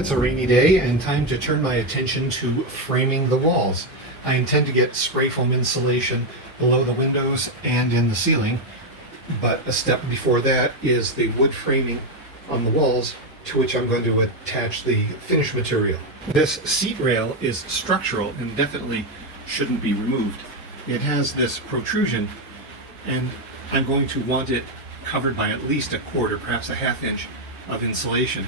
It's a rainy day and time to turn my attention to framing the walls. I intend to get spray foam insulation below the windows and in the ceiling, but a step before that is the wood framing on the walls, to which I'm going to attach the finish material. This seat rail is structural and definitely shouldn't be removed. It has this protrusion, and I'm going to want it covered by at least a quarter, perhaps a half inch of insulation.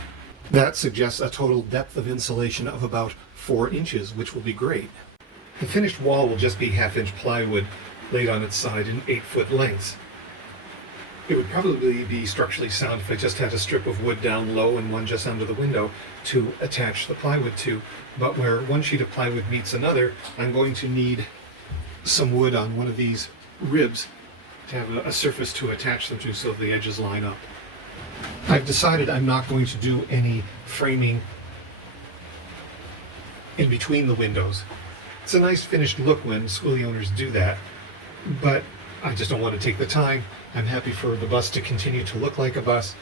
That suggests a total depth of insulation of about 4 inches, which will be great. The finished wall will just be half-inch plywood laid on its side in 8-foot lengths. It would probably be structurally sound if I just had a strip of wood down low and one just under the window to attach the plywood to, but where one sheet of plywood meets another, I'm going to need some wood on one of these ribs to have a surface to attach them to so the edges line up. I've decided I'm not going to do any framing in between the windows. It's a nice finished look when schoolie owners do that, but I just don't want to take the time. I'm happy for the bus to continue to look like a bus,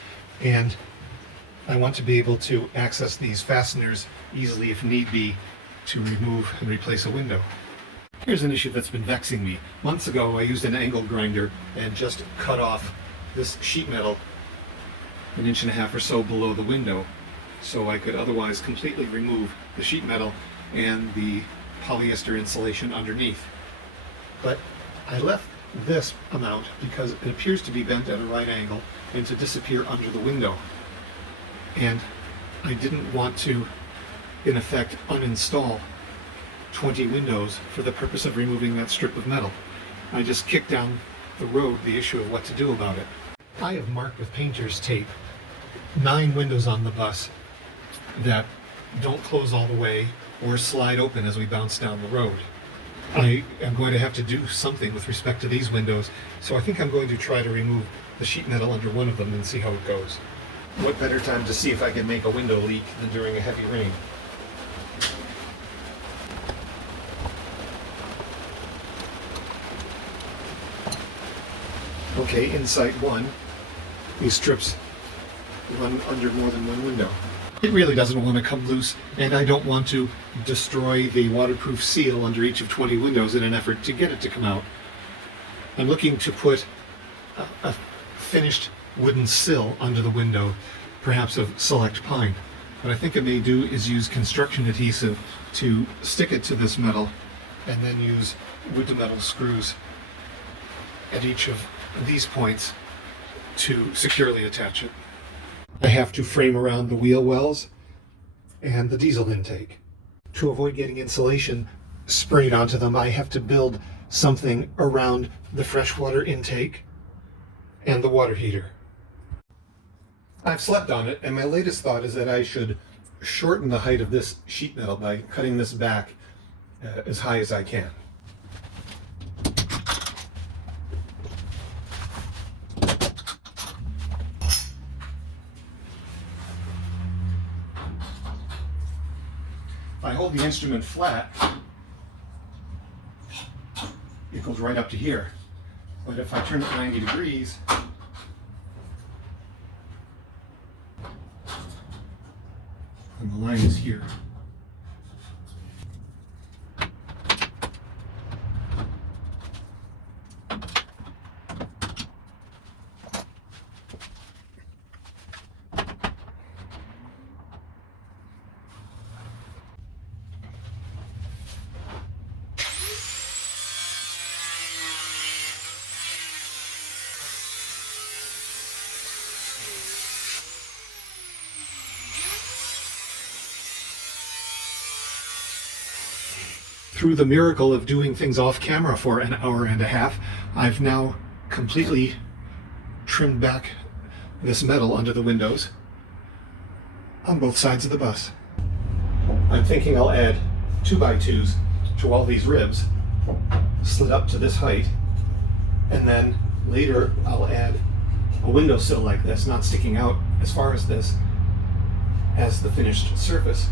and I want to be able to access these fasteners easily if need be to remove and replace a window. Here's an issue that's been vexing me. Months ago I used an angle grinder and just cut off this sheet metal 1.5 inches or so below the window, so I could otherwise completely remove the sheet metal and the polyester insulation underneath. But I left this amount because it appears to be bent at a right angle and to disappear under the window. And I didn't want to, in effect, uninstall 20 windows for the purpose of removing that strip of metal. I just kicked down the road the issue of what to do about it. I have marked with painter's tape 9 windows on the bus that don't close all the way or slide open as we bounce down the road. I am going to have to do something with respect to these windows, so I think I'm going to try to remove the sheet metal under one of them and see how it goes. What better time to see if I can make a window leak than during a heavy rain? Okay, inside one, these strips run under more than one window. It really doesn't want to come loose, and I don't want to destroy the waterproof seal under each of 20 windows in an effort to get it to come out. I'm looking to put a finished wooden sill under the window, perhaps of select pine. What I think I may do is use construction adhesive to stick it to this metal, and then use wood to metal screws at each of these points to securely attach it. I have to frame around the wheel wells and the diesel intake. To avoid getting insulation sprayed onto them, I have to build something around the freshwater intake and the water heater. I've slept on it, and my latest thought is that I should shorten the height of this sheet metal by cutting this back as high as I can. If I hold the instrument flat, it goes right up to here. But if I turn it 90 degrees, and the line is here. Through the miracle of doing things off camera for an hour and a half, I've now completely trimmed back this metal under the windows on both sides of the bus. I'm thinking I'll add 2x2s to all these ribs, slid up to this height, and then later I'll add a windowsill like this, not sticking out as far as this, as the finished surface.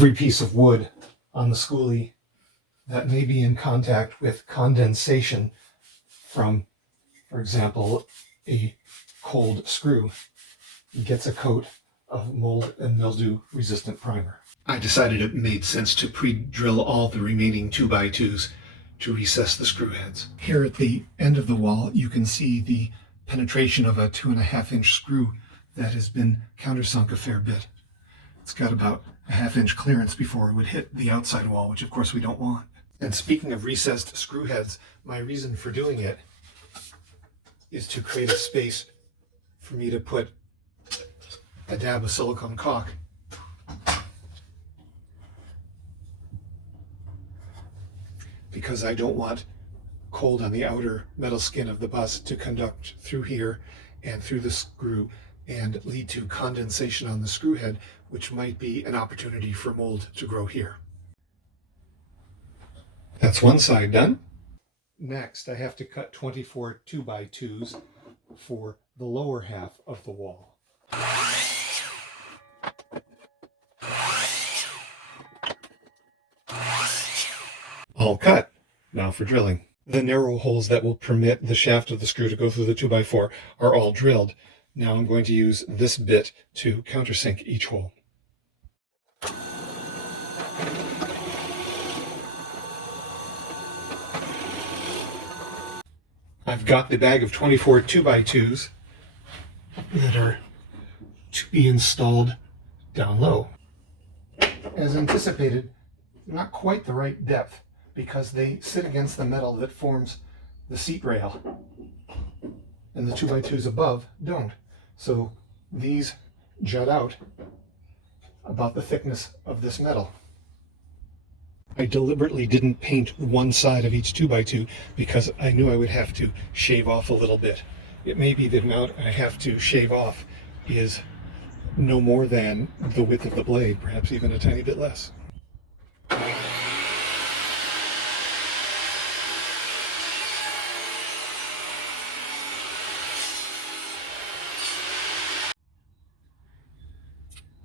every piece of wood on the schoolie that may be in contact with condensation from, for example, a cold screw gets a coat of mold and mildew resistant primer. I decided it made sense to pre-drill all the remaining 2x2s to recess the screw heads. Here at the end of the wall, you can see the penetration of a 2.5-inch screw that has been countersunk a fair bit. It's got about a 1/2-inch clearance before it would hit the outside wall, which of course we don't want. And speaking of recessed screw heads, my reason for doing it is to create a space for me to put a dab of silicone caulk because I don't want cold on the outer metal skin of the bus to conduct through here and through the screw and lead to condensation on the screw head, which might be an opportunity for mold to grow here. That's one side done. Next, I have to cut 24 2x2s for the lower half of the wall. All cut. Now for drilling. The narrow holes that will permit the shaft of the screw to go through the 2x4 are all drilled. Now I'm going to use this bit to countersink each hole. I've got the bag of 24 2x2s that are to be installed down low. As anticipated, not quite the right depth because they sit against the metal that forms the seat rail, and the 2x2s above don't. So these jut out about the thickness of this metal. I deliberately didn't paint one side of each 2x2 because I knew I would have to shave off a little bit. It may be the amount I have to shave off is no more than the width of the blade, perhaps even a tiny bit less.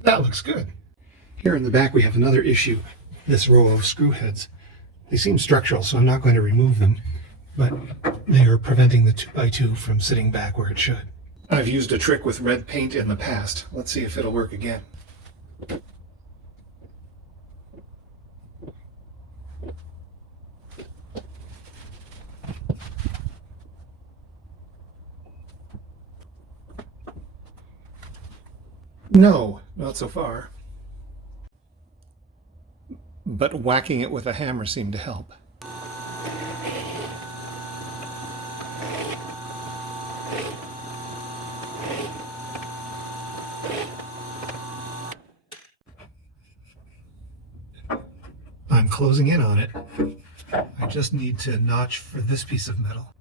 That looks good. Here in the back we have another issue, this row of screw heads. They seem structural, so I'm not going to remove them, but they are preventing the 2x2 from sitting back where it should. I've used a trick with red paint in the past. Let's see if it'll work again. No, not so far. But whacking it with a hammer seemed to help. I'm closing in on it. I just need to notch for this piece of metal.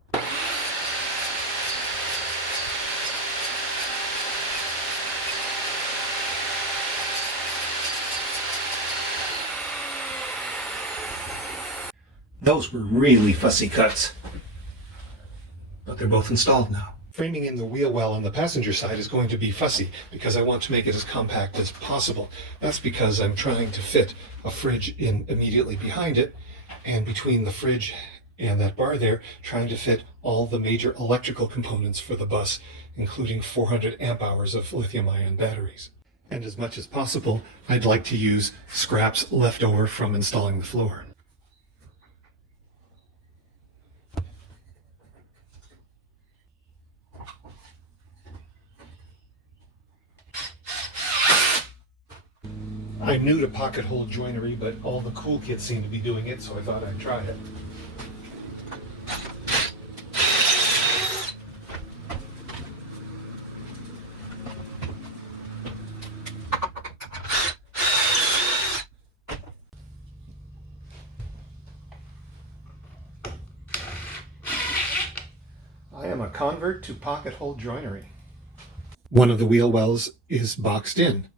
Those were really fussy cuts, but they're both installed now. Framing in the wheel well on the passenger side is going to be fussy because I want to make it as compact as possible. That's because I'm trying to fit a fridge in immediately behind it, and between the fridge and that bar there, trying to fit all the major electrical components for the bus, including 400 amp hours of lithium-ion batteries. And as much as possible, I'd like to use scraps left over from installing the floor. I'm new to pocket hole joinery, but all the cool kids seem to be doing it, so I thought I'd try it. I am a convert to pocket hole joinery. One of the wheel wells is boxed in.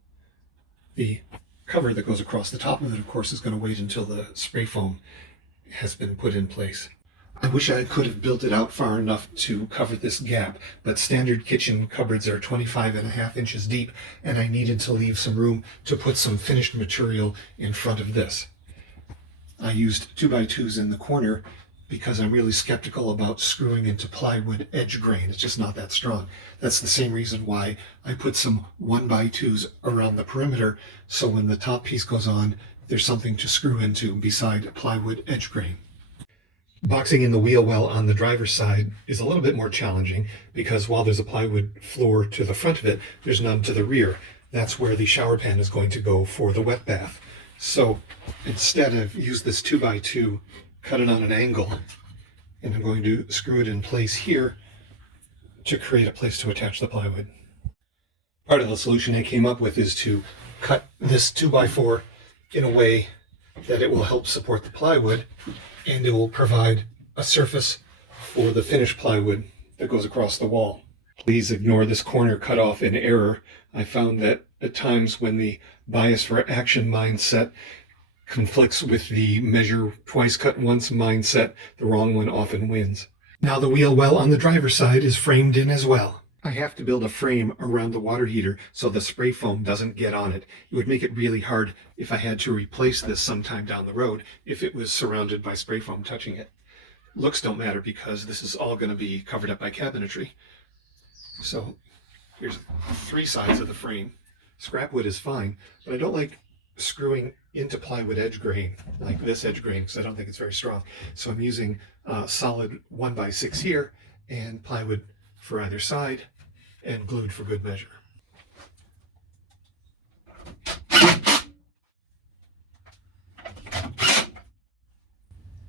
The cover that goes across the top of it, of course, is going to wait until the spray foam has been put in place. I wish I could have built it out far enough to cover this gap, but standard kitchen cupboards are 25.5 inches deep, and I needed to leave some room to put some finished material in front of this. I used 2x2s in the corner because I'm really skeptical about screwing into plywood edge grain. It's just not that strong. That's the same reason why I put some 1x2s around the perimeter, so when the top piece goes on, there's something to screw into beside plywood edge grain. Boxing in the wheel well on the driver's side is a little bit more challenging because while there's a plywood floor to the front of it, there's none to the rear. That's where the shower pan is going to go for the wet bath. So instead I've used this 2x2, cut it on an angle, and I'm going to screw it in place here to create a place to attach the plywood. Part of the solution I came up with is to cut this 2x4 in a way that it will help support the plywood, and it will provide a surface for the finished plywood that goes across the wall. Please ignore this corner cut off in error. I found that at times when the bias for action mindset conflicts with the measure twice cut once mindset, the wrong one often wins. Now the wheel well on the driver's side is framed in as well. I have to build a frame around the water heater so the spray foam doesn't get on it. It would make it really hard if I had to replace this sometime down the road if it was surrounded by spray foam touching it. Looks don't matter because this is all going to be covered up by cabinetry. So here's 3 sides of the frame. Scrap wood is fine, but I don't like screwing into plywood edge grain like this edge grain because I don't think it's very strong. So I'm using solid 1x6 here and plywood for either side, and glued for good measure.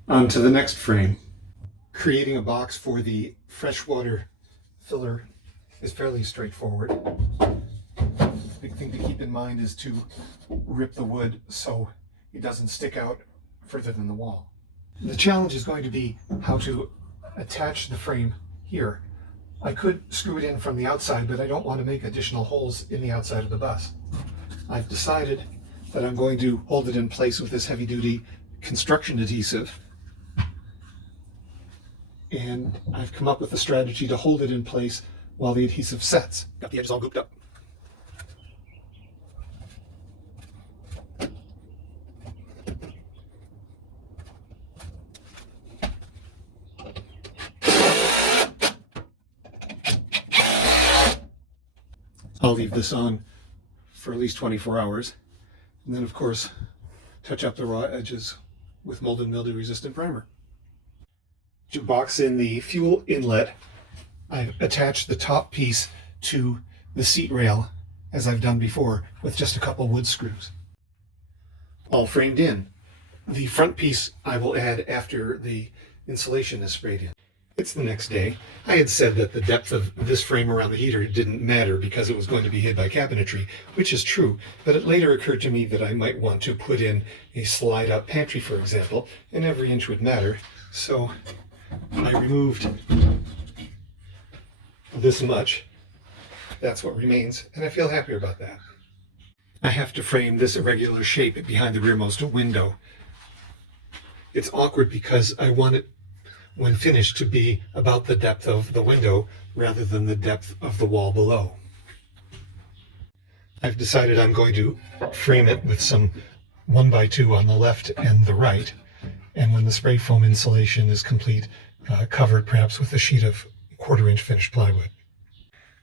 On to the next frame. Creating a box for the freshwater filler is fairly straightforward. Big thing to keep in mind is to rip the wood so it doesn't stick out further than the wall. The challenge is going to be how to attach the frame here. I could screw it in from the outside, but I don't want to make additional holes in the outside of the bus. I've decided that I'm going to hold it in place with this heavy-duty construction adhesive. And I've come up with a strategy to hold it in place while the adhesive sets. Got the edges all gooped up. I'll leave this on for at least 24 hours. And then, of course, touch up the raw edges with mold and mildew resistant primer. To box in the fuel inlet, I've attached the top piece to the seat rail, as I've done before, with just a couple wood screws. All framed in. The front piece I will add after the insulation is sprayed in. It's the next day. I had said that the depth of this frame around the heater didn't matter because it was going to be hid by cabinetry, which is true, but it later occurred to me that I might want to put in a slide-out pantry, for example, and every inch would matter. So I removed this much. That's what remains, and I feel happier about that. I have to frame this irregular shape behind the rearmost window. It's awkward because I want it, when finished, to be about the depth of the window rather than the depth of the wall below. I've decided I'm going to frame it with some 1x2 on the left and the right, and when the spray foam insulation is complete, covered perhaps with a sheet of 1/4 inch finished plywood.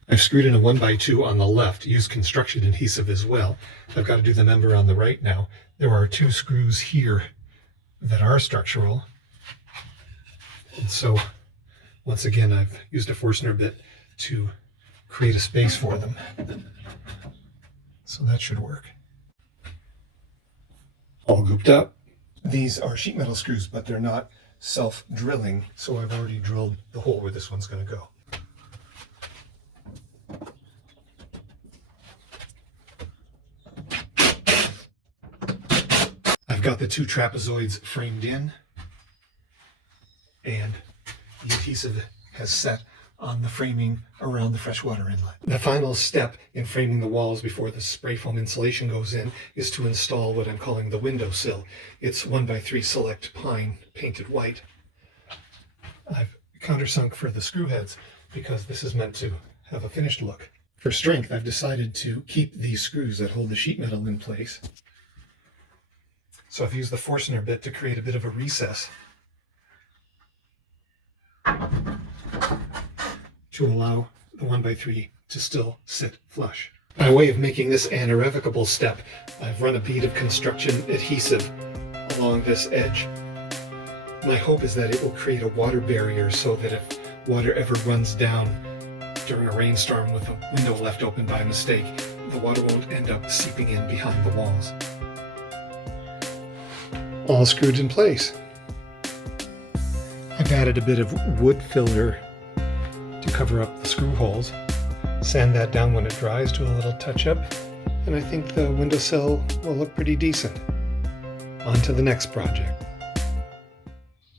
I've screwed in a 1x2 on the left, used construction adhesive as well. I've got to do the member on the right now. There are 2 screws here that are structural. And so, once again, I've used a Forstner bit to create a space for them. So that should work. All gooped up. These are sheet metal screws, but they're not self-drilling, so I've already drilled the hole where this one's going to go. I've got the 2 trapezoids framed in, and the adhesive has set on the framing around the freshwater inlet. The final step in framing the walls before the spray foam insulation goes in is to install what I'm calling the window sill. It's 1x3 select pine painted white. I've countersunk for the screw heads because this is meant to have a finished look. For strength, I've decided to keep these screws that hold the sheet metal in place. So I've used the Forstner bit to create a bit of a recess to allow the 1x3 to still sit flush. By way of making this an irrevocable step, I've run a bead of construction adhesive along this edge. My hope is that it will create a water barrier so that if water ever runs down during a rainstorm with a window left open by mistake, the water won't end up seeping in behind the walls. All screwed in place. I've added a bit of wood filler to cover up the screw holes. Sand that down when it dries to a little touch-up, and I think the windowsill will look pretty decent. On to the next project.